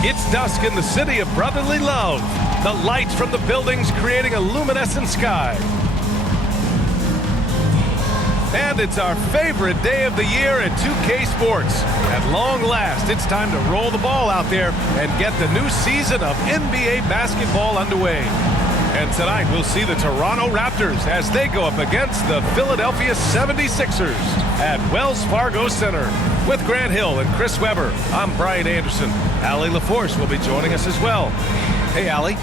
It's dusk in the city of brotherly love. The lights from the buildings creating a luminescent sky. And it's our favorite day of the year at 2K Sports. At long last, it's time to roll the ball out there and get the new season of NBA basketball underway. And tonight, we'll see the Toronto Raptors as they go up against the Philadelphia 76ers at Wells Fargo Center. With Grant Hill and Chris Webber, I'm Brian Anderson. Allie LaForce will be joining us as well. Hey, Allie.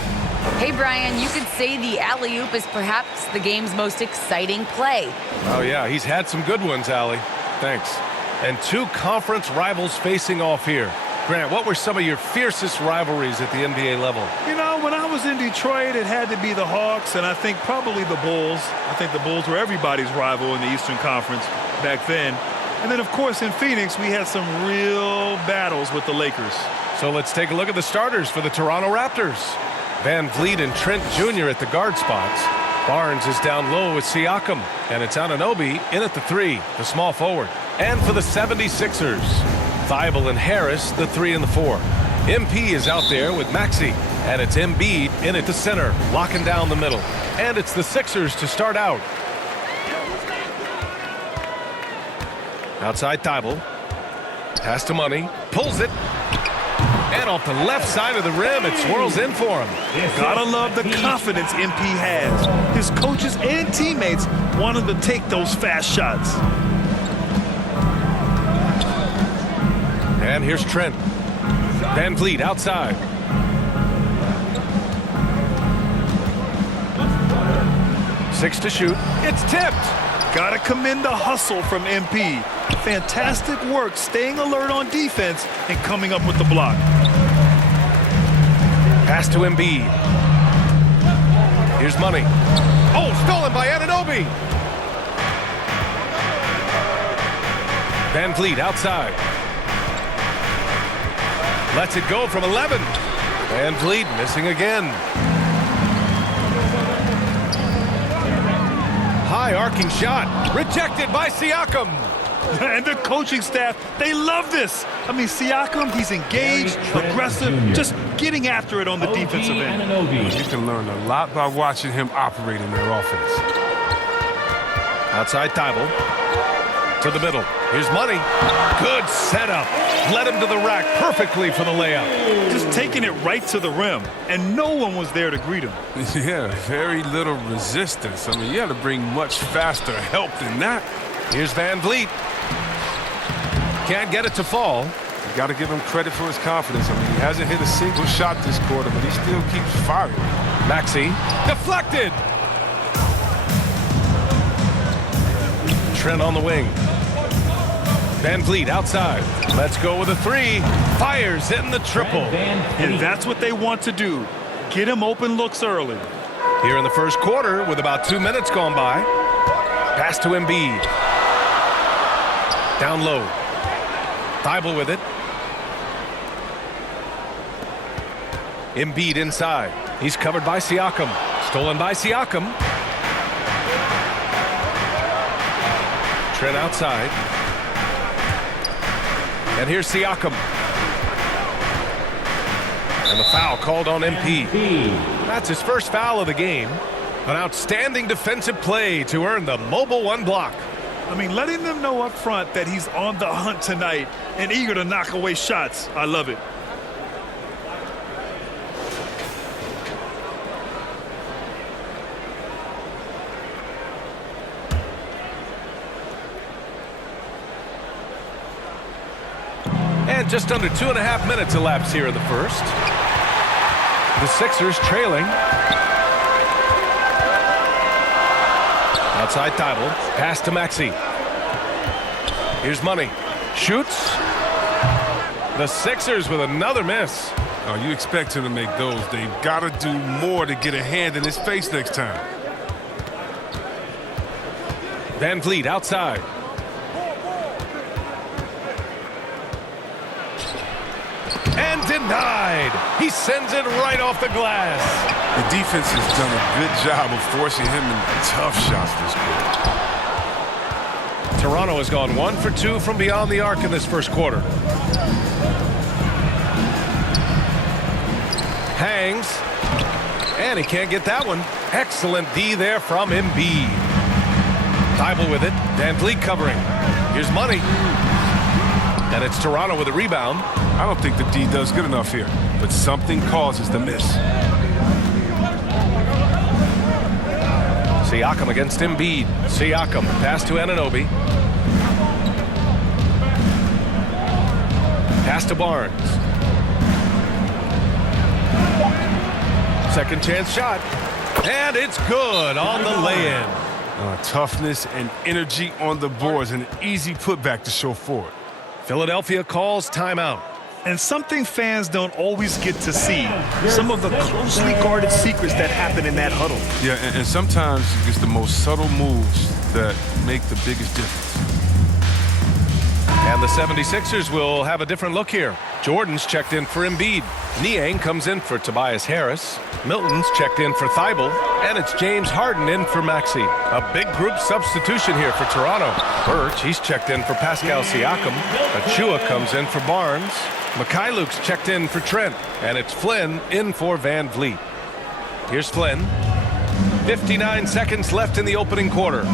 Hey, Brian, you could say the alley-oop is perhaps the game's most exciting play. Oh, yeah, he's had some good ones, Allie. Thanks. And two conference rivals facing off here. Grant, what were some of your fiercest rivalries at the NBA level? You know, when I was in Detroit, it had to be the Hawks, and I think probably the Bulls. I think the Bulls were everybody's rival in the Eastern Conference back then. And then, of course, in Phoenix, we had some real battles with the Lakers. So let's take a look at the starters for the Toronto Raptors. Van Vliet and Trent Jr. at the guard spots. Barnes is down low with Siakam, and it's Anunoby in at the 3, the small forward. And for the 76ers, Thibault and Harris, the 3 and the 4. MP is out there with Maxey, and it's Embiid in at the center, locking down the middle. And it's the Sixers to start out. Outside Thibault. Pass to Money. Pulls it. And off the left side of the rim, it swirls in for him. Gotta love the confidence MP has. His coaches and teammates want him to take those fast shots. And here's Trent. Van Vliet outside. Six to shoot. It's tipped. Gotta commend the hustle from MP. Fantastic work staying alert on defense and coming up with the block. Pass to Embiid. Here's Money. Oh, stolen by Anunoby. Van Vliet outside. Lets it go from 11. Van Vliet missing again. High arcing shot. Rejected by Siakam. And the coaching staff, they love this. I mean, Siakam, he's engaged, aggressive, just getting after it on the defensive end. You can learn a lot by watching him operate in their offense. Outside Thibault. To the middle. Here's Money. Good setup. Led him to the rack perfectly for the layup. Just taking it right to the rim, and no one was there to greet him. Yeah, very little resistance. I mean, you had to bring much faster help than that. Here's Van Vliet. Can't get it to fall. You got to give him credit for his confidence. I mean, he hasn't hit a single shot this quarter, but he still keeps firing. Maxey. Deflected. Trent on the wing. Van Vliet outside. Let's go with a 3. Fires in the triple. And that's what they want to do. Get him open looks early. Here in the first quarter with about 2 minutes gone by. Pass to Embiid. Down low. Thibault with it. Embiid inside. He's covered by Siakam. Stolen by Siakam. Trent outside. And here's Siakam. And the foul called on MP. That's his first foul of the game. An outstanding defensive play to earn the Mobile One block. I mean, letting them know up front that he's on the hunt tonight and eager to knock away shots. I love it. And just under 2.5 minutes elapsed here in the first. The Sixers trailing. Outside Thibault. Pass to Maxey. Here's Money. Shoots. The Sixers with another miss. Oh, you expect him to make those. They've got to do more to get a hand in his face next time. Van Vliet outside. And denied. He sends it right off the glass. The defense has done a good job of forcing him into tough shots this quarter. Toronto has gone 1 for 2 from beyond the arc in this first quarter. hangs. And he can't get that one. Excellent D there from Embiid. Thibault with it. Van Vliet covering. Here's Money. And it's Toronto with a rebound. I don't think the D does good enough here, but something causes the miss. Siakam against Embiid. Siakam, pass to Anunoby. Pass to Barnes. Second chance shot. And it's good on the lay-in. Toughness and energy on the boards, and an easy putback to show for it. Philadelphia calls timeout. And something fans don't always get to see, some of the closely guarded secrets that happen in that huddle. Yeah, and sometimes it's the most subtle moves that make the biggest difference. And the 76ers will have a different look here. Jordan's checked in for Embiid. Niang comes in for Tobias Harris. Milton's checked in for Thibault. And it's James Harden in for Maxey. A big group substitution here for Toronto. Birch, he's checked in for Pascal Siakam. Achua comes in for Barnes. Mikhailuk's checked in for Trent. And it's Flynn in for Van Vliet. Here's Flynn. 59 seconds left in the opening quarter.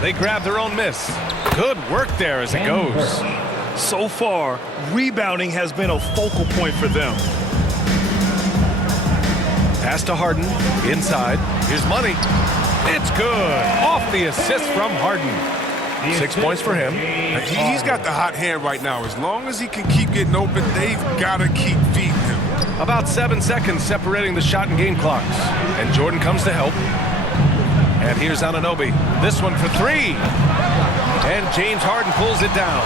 They grab their own miss. Good work there as it goes. So far, rebounding has been a focal point for them. Pass to Harden. Inside. Here's Money. It's good. Off the assist from Harden. 6 points for him. He's got the hot hand right now. As long as he can keep getting open, they've got to keep feeding him. About 7 seconds separating the shot and game clocks. And Jordan comes to help. And here's Anunoby. This one for three. And James Harden pulls it down.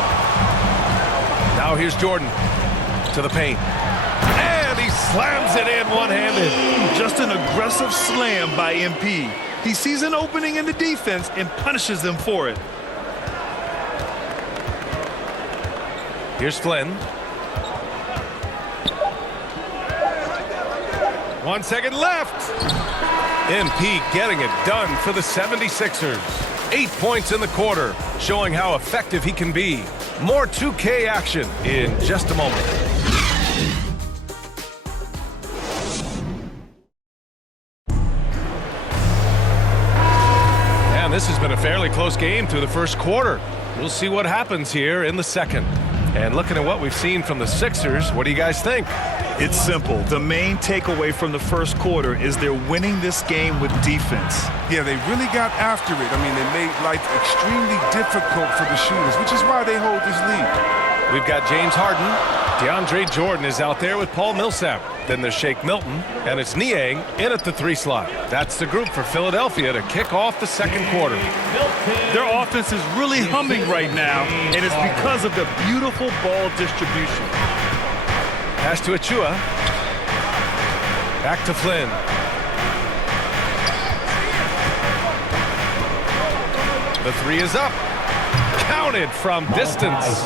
Now here's Jordan to the paint. And he slams it in one-handed. Just an aggressive slam by MP. He sees an opening in the defense and punishes them for it. Here's Flynn. 1 second left. MP getting it done for the 76ers. 8 points in the quarter, showing how effective he can be. More 2K action in just a moment. And this has been a fairly close game through the first quarter. We'll see what happens here in the second. And looking at what we've seen from the Sixers, what do you guys think? It's simple. The main takeaway from the first quarter is they're winning this game with defense. Yeah, they really got after it. I mean, they made life extremely difficult for the shooters, which is why they hold this lead. We've got James Harden. DeAndre Jordan is out there with Paul Millsap. Then there's Shake Milton, and it's Niang in at the 3 slot. That's the group for Philadelphia to kick off the second quarter. Their offense is really humming right now, and it's because of the beautiful ball distribution. Pass to Achua. Back to Flynn. The 3 is up. Counted from distance.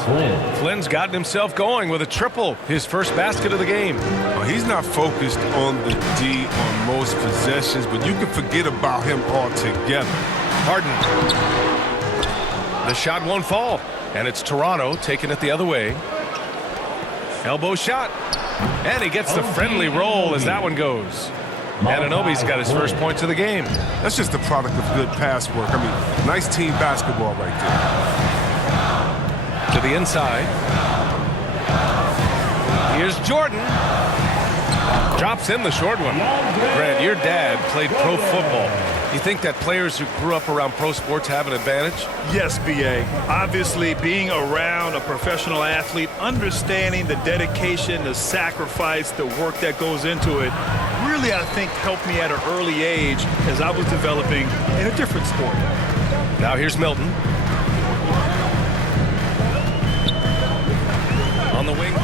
Flynn's gotten himself going with a triple, his first basket of the game. Well, he's not focused on the D on most possessions, but you can forget about him altogether. Harden. The shot won't fall, and it's Toronto taking it the other way. Elbow shot, and he gets the friendly roll as that one goes. Anunoby's got his first points of the game. That's just the product of good pass work. I mean, nice team basketball right there. To the inside. Here's Jordan. Drops in the short one. Grant, your dad played pro football. You think that players who grew up around pro sports have an advantage? Yes, B.A. Obviously, being around a professional athlete, understanding the dedication, the sacrifice, the work that goes into it, really, I think, helped me at an early age as I was developing in a different sport. Now here's Milton. On the wing.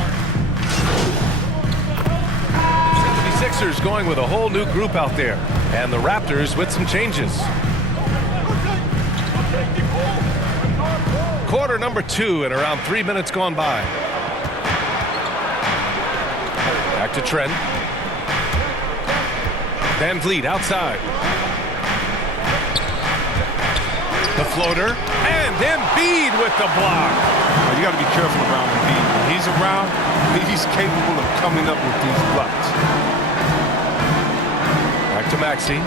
76ers going with a whole new group out there. And the Raptors with some changes. Quarter number 2 and around 3 minutes gone by. Back to Trent. Van Vliet outside. The floater, and Embiid with the block. Well, you got to be careful around Embiid. When he's around, he's capable of coming up with these blocks. Back to Maxey.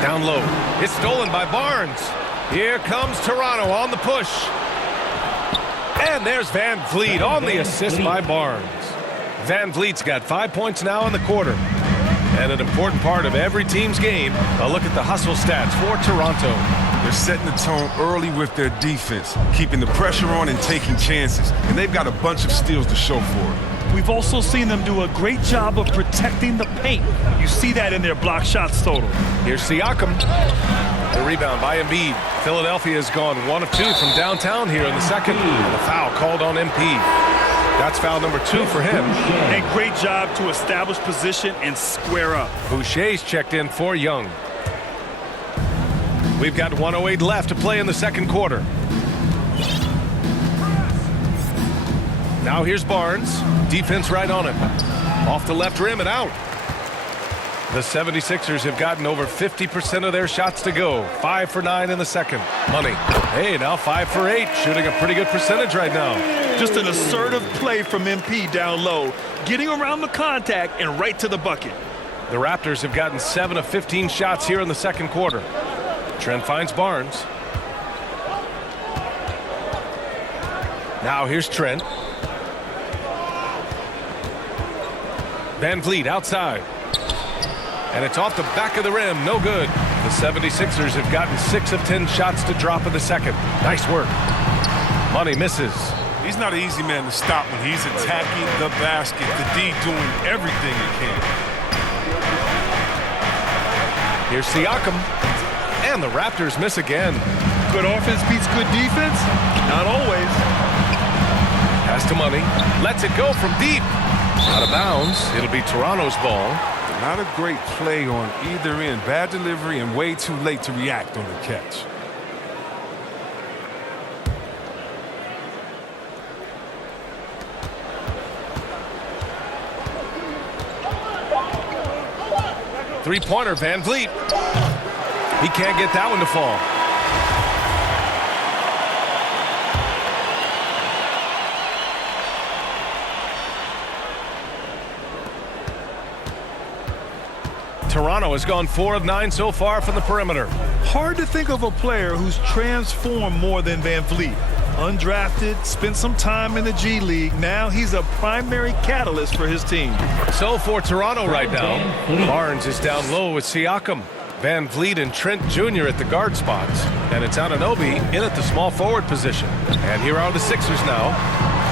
Down low. It's stolen by Barnes. Here comes Toronto on the push. And there's Van Vliet on the assist by Barnes. Van Vliet's got 5 points now in the quarter. And an important part of every team's game, a look at the hustle stats for Toronto. They're setting the tone early with their defense, keeping the pressure on and taking chances. And they've got a bunch of steals to show for it. We've also seen them do a great job of protecting the paint. You see that in their block shots total. Here's Siakam. The rebound by Embiid. Philadelphia has gone 1 of 2 from downtown here in the second. And a foul called on MP. That's foul number 2 for him. And great job to establish position and square up. Boucher's checked in for Young. We've got 1:08 left to play in the second quarter. Now here's Barnes. Defense right on him. Off the left rim and out. The 76ers have gotten over 50% of their shots to go. 5 for 9 in the second. Money. Hey, now 5 for 8. Shooting a pretty good percentage right now. Just an assertive play from MP down low, getting around the contact and right to the bucket. The Raptors have gotten 7 of 15 shots here in the second quarter. Trent finds Barnes. Now here's Trent. Van Vliet outside. And it's off the back of the rim. No good. The 76ers have gotten 6 of 10 shots to drop in the second. Nice work. Money misses. He's not an easy man to stop when he's attacking the basket. The D doing everything he can. Here's Siakam. And the Raptors miss again. Good offense beats good defense? Not always. Pass to Money. Lets it go from deep. Out of bounds. It'll be Toronto's ball. Not a great play on either end. Bad delivery and way too late to react on the catch. Three-pointer, Van Vliet. He can't get that one to fall. Toronto has gone 4 of 9 so far from the perimeter. Hard to think of a player who's transformed more than Van Vliet. Undrafted, spent some time in the G League. Now he's a primary catalyst for his team. So for Toronto right now, Barnes is down low with Siakam. Van Vliet and Trent Jr. at the guard spots. And it's Anunoby in at the small forward position. And here are the Sixers now.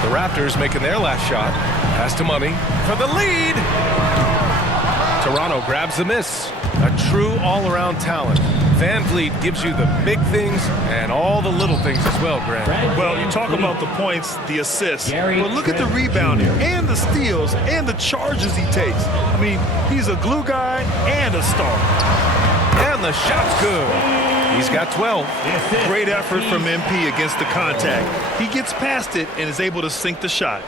The Raptors making their last shot. Pass to Money for the lead. Toronto grabs the miss. A true all-around talent. Van Vliet gives you the big things and all the little things as well, Grant. Well, you talk about the points, the assists, but look at the rebounding and the steals and the charges he takes. I mean, he's a glue guy and a star. And the shot's good. He's got 12. Great effort from MP against the contact. He gets past it and is able to sink the shot.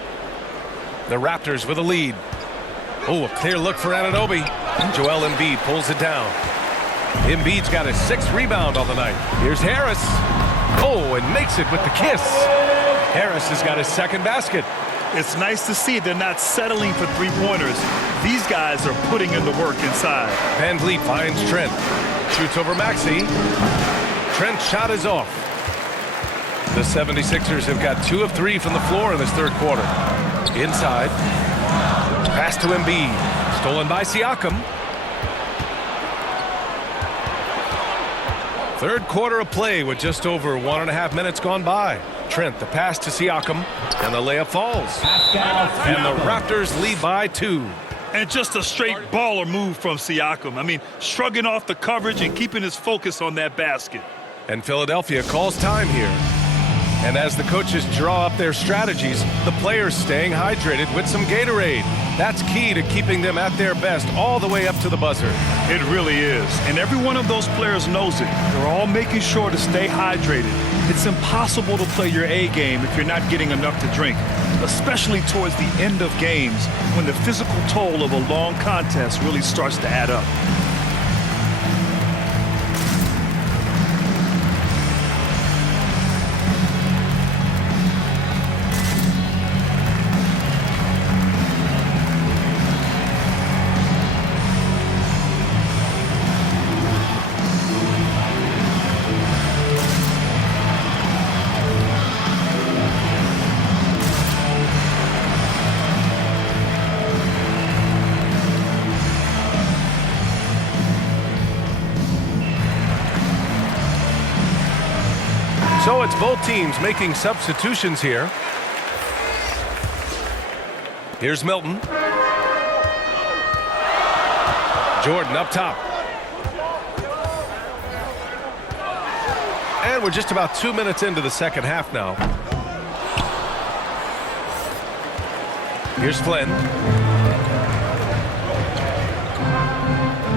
The Raptors with a lead. Oh, a clear look for Anunoby. Joel Embiid pulls it down. Embiid's got his 6th rebound on the night. Here's Harris. Oh, and makes it with the kiss. Harris has got his 2nd basket. It's nice to see they're not settling for three-pointers. These guys are putting in the work inside. Van Vliet finds Trent. Shoots over Maxey. Trent's shot is off. The 76ers have got 2 of 3 from the floor in this third quarter. Inside. Pass to Embiid. Stolen by Siakam. Third quarter of play with just over 1.5 minutes gone by. Trent, the pass to Siakam, and the layup falls. And the Raptors lead by 2. And just a straight baller move from Siakam. I mean, shrugging off the coverage and keeping his focus on that basket. And Philadelphia calls time here. And as the coaches draw up their strategies, the players staying hydrated with some Gatorade. That's key to keeping them at their best all the way up to the buzzer. It really is. And every one of those players knows it. They're all making sure to stay hydrated. It's impossible to play your A game if you're not getting enough to drink, especially towards the end of games when the physical toll of a long contest really starts to add up. it's both teams making substitutions here. Here's Milton. Jordan up top. And we're just about 2 minutes into the second half now. Here's Flynn.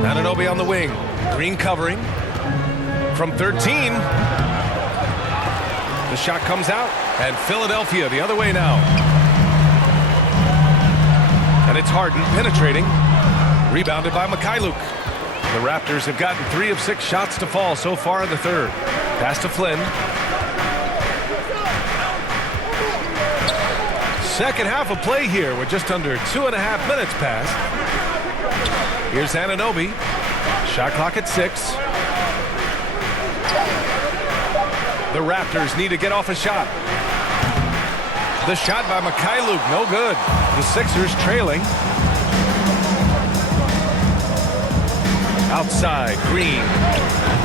Anunoby on the wing. Green covering. From 13. The shot comes out. And Philadelphia the other way now. And it's Harden penetrating. Rebounded by Mikhailuk. The Raptors have gotten 3 of 6 shots to fall so far in the third. Pass to Flynn. Second half of play here with just under 2.5 minutes passed. Here's Anunoby. Shot clock at 6. The Raptors need to get off a shot. The shot by Mikhailuk, no good. The Sixers trailing. Outside, Green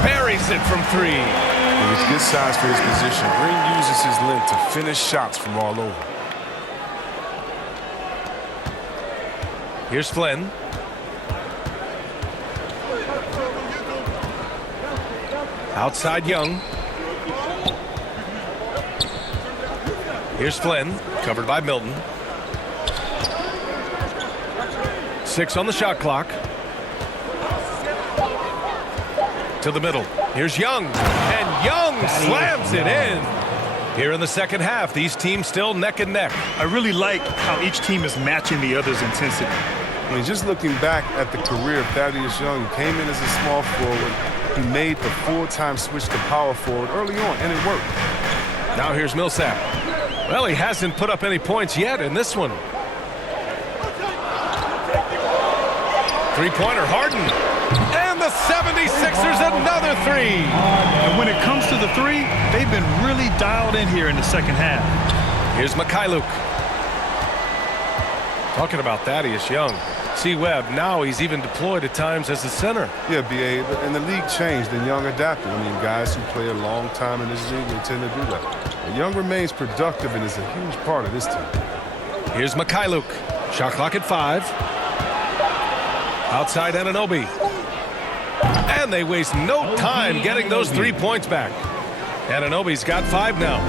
buries it from 3. He's good size for his position. Green uses his length to finish shots from all over. Here's Flynn. Outside Young. Here's Flynn, covered by Milton. 6 on the shot clock. To the middle. Here's Young. And Young slams it in. Here in the second half, these teams still neck and neck. I really like how each team is matching the other's intensity. I mean, just looking back at the career of Thaddeus Young, he came in as a small forward. He made the full-time switch to power forward early on, and it worked. Now here's Millsap. Well, he hasn't put up any points yet in this one. Three-pointer, Harden. And the 76ers another 3. And when it comes to the 3, they've been really dialed in here in the second half. Here's Mikhailuk. Talking about Thaddeus Young. See Webb, now he's even deployed at times as a center. Yeah, B.A., and the league changed and Young adapted. I mean, guys who play a long time in this league, they tend to do that. But Young remains productive and is a huge part of this team. Here's Mikhailuk. Shot clock at 5. Outside Anunoby. And they waste no time getting those 3 points back. Anunoby's got 5 now.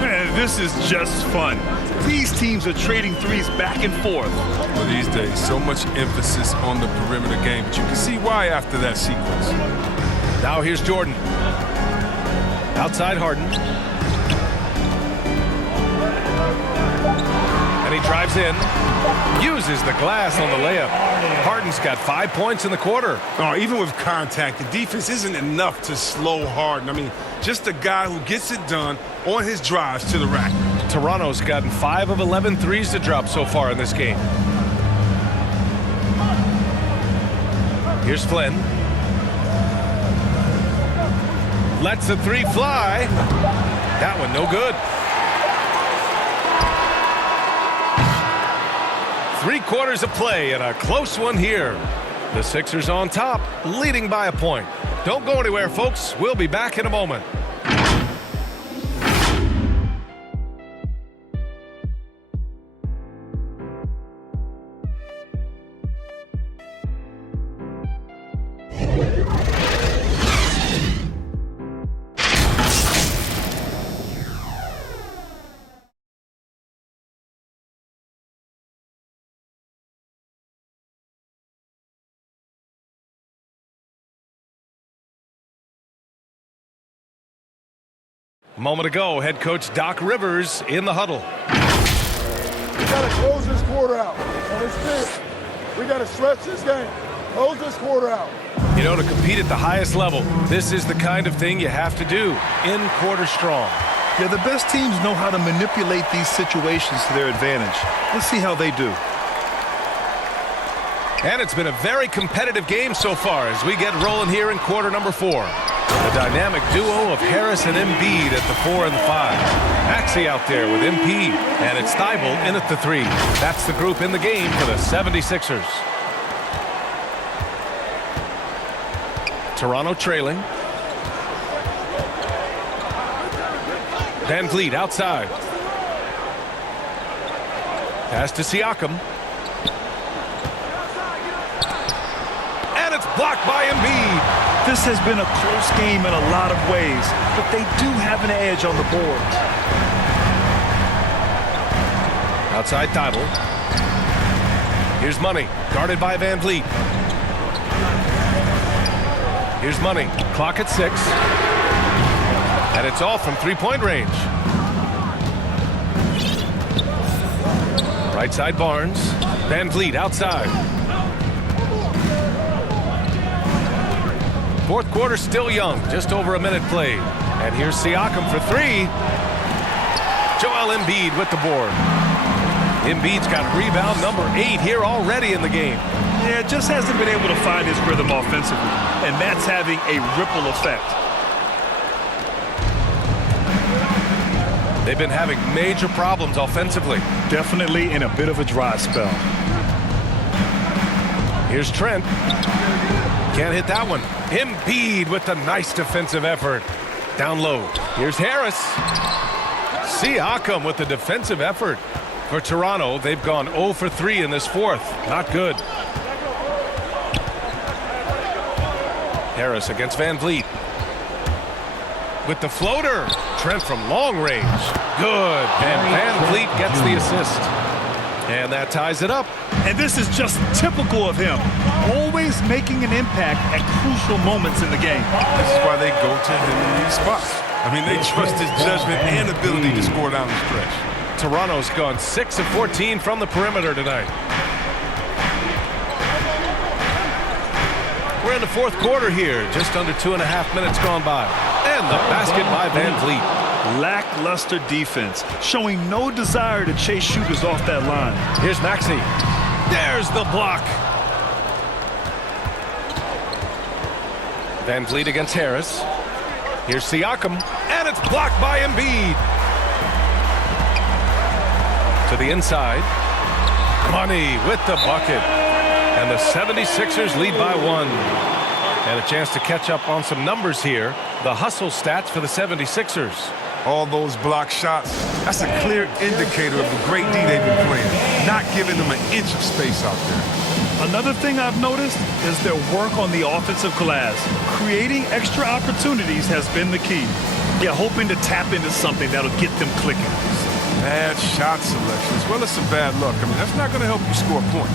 Man, this is just fun. These teams are trading threes back and forth. Well, these days, so much emphasis on the perimeter game, but you can see why after that sequence. Now here's Jordan. Outside Harden. And he drives in. Uses the glass on the layup. Harden's got 5 points in the quarter. Oh, even with contact, the defense isn't enough to slow Harden. I mean, just a guy who gets it done on his drives to the rack. Toronto's gotten 5 of 11 threes to drop so far in this game. Here's Flynn. Lets the 3 fly. That one no good. 3 quarters of play and a close one here. The Sixers on top, leading by a point. Don't go anywhere, folks. We'll be back in a moment. A moment ago, head coach Doc Rivers in the huddle. We got to close this quarter out. Understand? We got to stretch this game. Close this quarter out. You know, to compete at the highest level, this is the kind of thing you have to do. In quarter strong. Yeah, the best teams know how to manipulate these situations to their advantage. Let's see how they do. And it's been a very competitive game so far as we get rolling here in quarter number 4. The dynamic duo of Harris and Embiid at the 4 and the 5. Maxey out there with MP, and it's Thibault in at the 3. That's the group in the game for the 76ers. Toronto trailing. Van Vliet outside. Pass to Siakam. And it's blocked by Embiid. This has been a close game in a lot of ways, but they do have an edge on the boards. Outside Thibault. Here's Money, guarded by Van Vliet. Here's Money, clock at 6. And it's all from three-point range. Right side Barnes. Van Vliet outside. Fourth quarter still young, just over a minute played. And here's Siakam for 3. Joel Embiid with the board. Embiid's got rebound number 8 here already in the game. Yeah, just hasn't been able to find his rhythm offensively, and that's having a ripple effect. They've been having major problems offensively. Definitely in a bit of a dry spell. Here's Trent. Can't hit that one. Embiid with the nice defensive effort. Down low. Here's Harris. Siakam with the defensive effort. For Toronto, they've gone 0 for 3 in this fourth. Not good. Harris against Van Vliet. With the floater. Trent from long range. Good. And Van Vliet gets the assist. And that ties it up. And this is just typical of him. Always making an impact at crucial moments in the game. This is why they go to him in these spots. I mean, they trust his judgment and ability to score down the stretch. Toronto's gone 6 of 14 from the perimeter tonight. We're in the fourth quarter here. Just under 2.5 minutes gone by. And the basket by Van Vliet. Lackluster defense, showing no desire to chase shooters off that line. Here's Maxey. There's the block. Van Vliet against Harris. Here's Siakam. And it's blocked by Embiid. To the inside. Money with the bucket. And the 76ers lead by 1. And a chance to catch up on some numbers here. The hustle stats for the 76ers. All those block shots, that's a clear indicator of the great D they've been playing. Not giving them an inch of space out there. Another thing I've noticed is their work on the offensive glass. Creating extra opportunities has been the key. Yeah, hoping to tap into something that'll get them clicking. Bad shot selection, as well as some bad luck. I mean, that's not going to help you score points.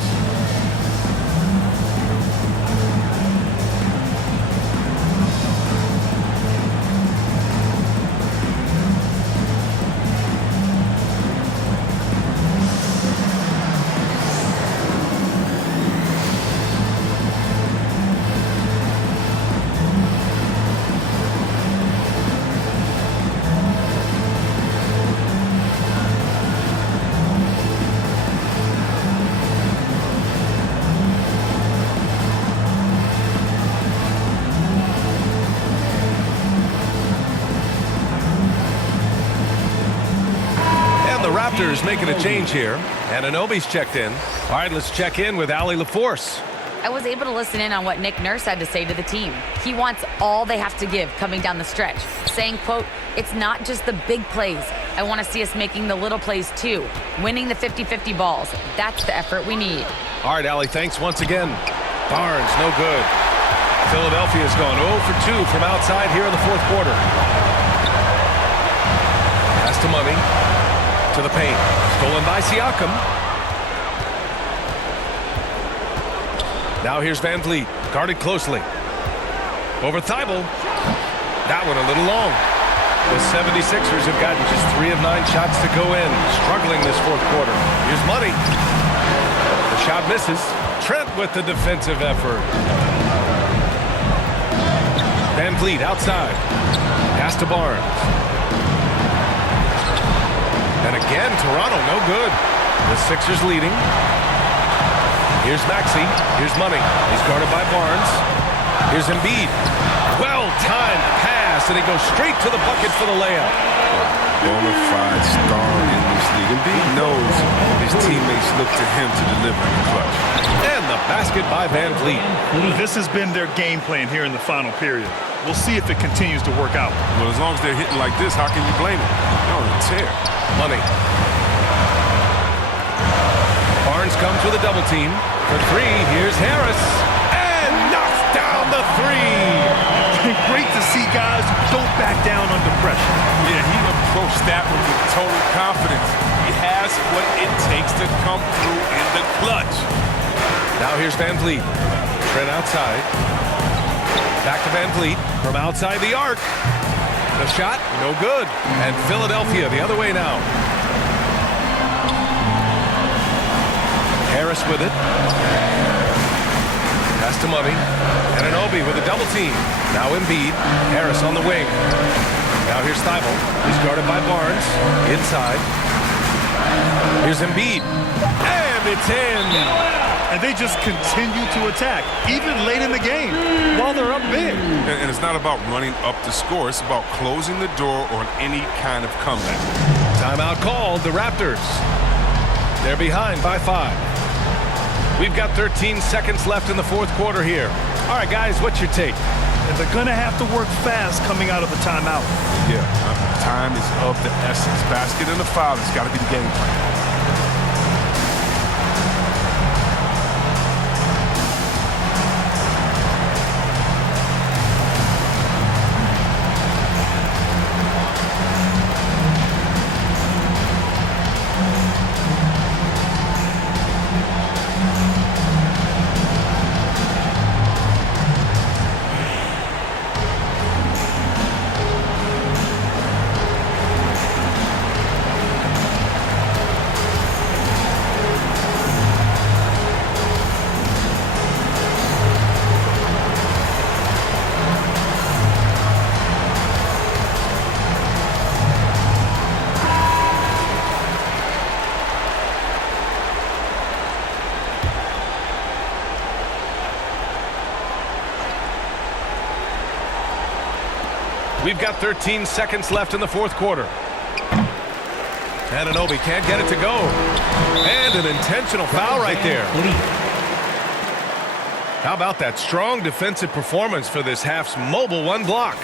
Raptors making a change here. And Anunoby's checked in. All right, let's check in with Allie LaForce. I was able to listen in on what Nick Nurse had to say to the team. He wants all they have to give coming down the stretch, saying, quote, "It's not just the big plays. I want to see us making the little plays too, winning the 50-50 balls. That's the effort we need." All right, Allie, thanks once again. Barnes, no good. Philadelphia's gone 0 for 2 from outside here in the fourth quarter. Pass to Money. To the paint. Stolen by Siakam. Now here's Van Vliet. Guarded closely. Over Thibault. That one a little long. The 76ers have gotten just 3 of 9 shots to go in. Struggling this fourth quarter. Here's Money. The shot misses. Trent with the defensive effort. Van Vliet outside. Pass to Barnes. And again, Toronto, no good. The Sixers leading. Here's Maxey. Here's Money. He's guarded by Barnes. Here's Embiid. Well-timed pass, and he goes straight to the bucket for the layup. Bona fide star in this league. Embiid knows his teammates always look to him to deliver in the clutch. And the basket by Van Vliet. This has been their game plan here in the final period. We'll see if it continues to work out. Well, as long as they're hitting like this, how can you blame them? They're on a tear. Money. Barnes comes with a double team. For three, here's Harris. And knocks down the three. Great to see guys who don't back down under pressure. Yeah, he approached that one with total confidence. He has what it takes to come through in the clutch. Now here's Van Vliet. Trent outside. Back to Van Vliet from outside the arc. The shot, no good. And Philadelphia the other way now. Harris with it. Pass to Money. And Anunoby with a double team. Now Embiid. Harris on the wing. Now here's Thibault. He's guarded by Barnes. Inside. Here's Embiid. And it's in. And they just continue to attack, even late in the game, while they're up big. And it's not about running up the score. It's about closing the door on any kind of comeback. Timeout called, the Raptors. They're behind by 5. We've got 13 seconds left in the fourth quarter here. All right, guys, what's your take? And they're going to have to work fast coming out of the timeout. Yeah, time is of the essence. Basket and the foul has got to be the game plan. We've got 13 seconds left in the fourth quarter. Anunoby can't get it to go. And an intentional foul right there. How about that strong defensive performance for this half's mobile one block?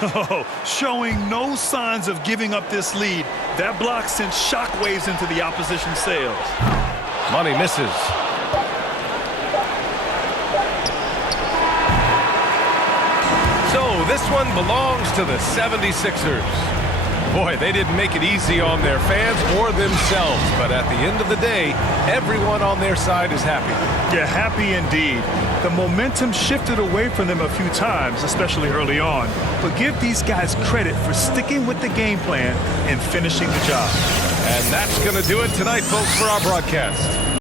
Oh, showing no signs of giving up this lead. That block sent shockwaves into the opposition sails. Money misses. So this one belongs to the 76ers. Boy, they didn't make it easy on their fans or themselves, but at the end of the day, everyone on their side is happy. Yeah, happy indeed. The momentum shifted away from them a few times, especially early on. But give these guys credit for sticking with the game plan and finishing the job. And that's going to do it tonight, folks, for our broadcast.